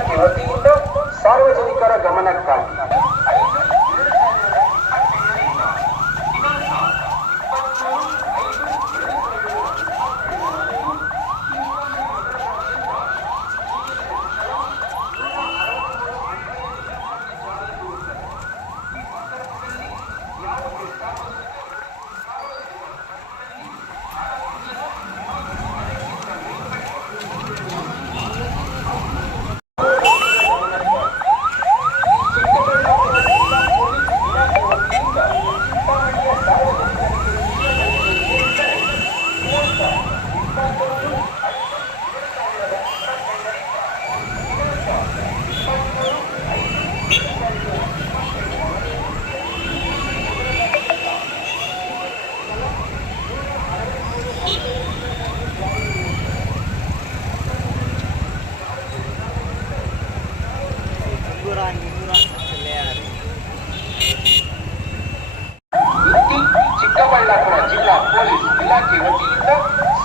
ಇಲಾಖೆ ವತಿಯಿಂದ ಸಾರ್ವಜನಿಕರ ಗಮನಕ್ಕಾಗಿ.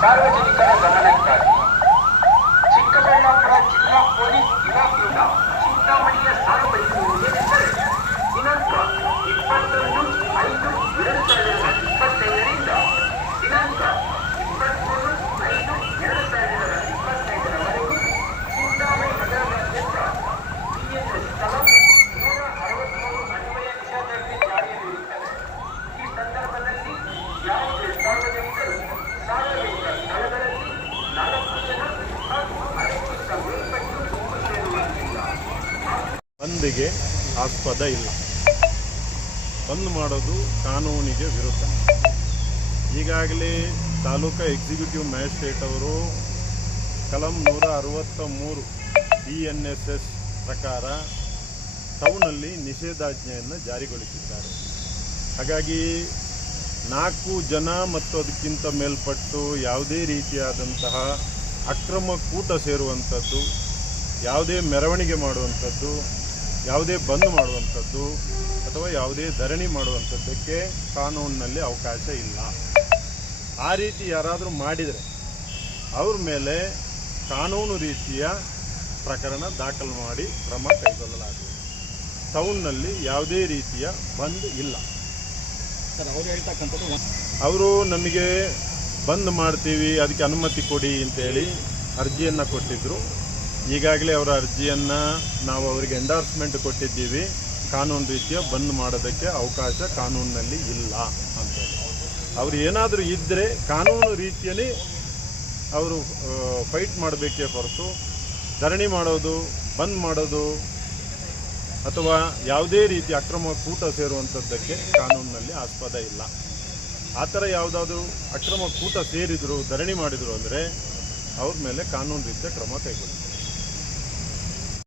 川口理科の7年間 ಬಂದ್ಗೆ ಆಸ್ಪದ ಇಲ್ಲ. ಬಂದ್ ಮಾಡೋದು ಕಾನೂನಿಗೆ ವಿರುದ್ಧ. ಈಗಾಗಲೇ ತಾಲೂಕಾ ಎಕ್ಸಿಕ್ಯೂಟಿವ್ ಮ್ಯಾಜಿಸ್ಟ್ರೇಟ್ ಅವರು ಕಲಂ ನೂರ ಅರವತ್ತ ಮೂರು ಬಿ ಎನ್ ಎಸ್ ಎಸ್ ಪ್ರಕಾರ ಟೌನಲ್ಲಿ ನಿಷೇಧಾಜ್ಞೆಯನ್ನು ಜಾರಿಗೊಳಿಸಿದ್ದಾರೆ. ಹಾಗಾಗಿ ನಾಲ್ಕು ಜನ ಮತ್ತು ಅದಕ್ಕಿಂತ ಮೇಲ್ಪಟ್ಟು ಯಾವುದೇ ರೀತಿಯಾದಂತಹ ಅಕ್ರಮ ಕೂಟ ಸೇರುವಂಥದ್ದು, ಯಾವುದೇ ಮೆರವಣಿಗೆ ಮಾಡುವಂಥದ್ದು ಯಾವುದೇ ಬಂದ್ ಮಾಡುವಂಥದ್ದು ಅಥವಾ ಯಾವುದೇ ಧರಣಿ ಮಾಡುವಂಥದ್ದಕ್ಕೆ ಕಾನೂನಿನಲ್ಲಿ ಅವಕಾಶ ಇಲ್ಲ. ಆ ರೀತಿ ಯಾರಾದರೂ ಮಾಡಿದರೆ ಅವ್ರ ಮೇಲೆ ಕಾನೂನು ರೀತಿಯ ಪ್ರಕರಣ ದಾಖಲು ಮಾಡಿ ಕ್ರಮ ಕೈಗೊಳ್ಳಲಾಗುವುದು. ಟೌನ್ನಲ್ಲಿ ಯಾವುದೇ ರೀತಿಯ ಬಂದ್ ಇಲ್ಲ. ಸರ್ ಅವ್ರು ಹೇಳ್ತಕ್ಕಂಥದ್ದು ಅವರು ನಮಗೆ ಬಂದ್ ಮಾಡ್ತೀವಿ ಅದಕ್ಕೆ ಅನುಮತಿ ಕೊಡಿ ಅಂತೇಳಿ ಅರ್ಜಿಯನ್ನು ಕೊಟ್ಟಿದ್ದರು ಈಗಾಗಲೇ ಅವರ ಅರ್ಜಿಯನ್ನು ನಾವು ಅವರಿಗೆ ಎಂಡಾರ್ಸ್ಮೆಂಟ್ ಕೊಟ್ಟಿದ್ದೀವಿ. ಕಾನೂನು ರೀತಿಯ ಬಂದ್ ಮಾಡೋದಕ್ಕೆ ಅವಕಾಶ ಕಾನೂನಿನಲ್ಲಿ ಇಲ್ಲ ಅಂತೇಳಿ ಅವರು ಏನಾದರೂ ಇದ್ದರೆ ಕಾನೂನು ರೀತಿಯಲ್ಲಿ ಅವರು ಫೈಟ್ ಮಾಡಬೇಕೇ ಹೊರತು, ಧರಣಿ ಮಾಡೋದು, ಬಂದ್ ಮಾಡೋದು, ಅಥವಾ ಯಾವುದೇ ರೀತಿ ಅಕ್ರಮ ಕೂಟ ಸೇರುವಂಥದ್ದಕ್ಕೆ ಕಾನೂನಿನಲ್ಲಿ ಆಸ್ಪದ ಇಲ್ಲ. ಆ ಥರ ಯಾವುದಾದ್ರೂ ಅಕ್ರಮ ಕೂಟ ಸೇರಿದ್ರು, ಧರಣಿ ಮಾಡಿದರು ಅಂದರೆ ಅವ್ರ ಮೇಲೆ ಕಾನೂನು ರೀತಿಯ ಕ್ರಮ ಕೈಗೊಳ್ಳಿ.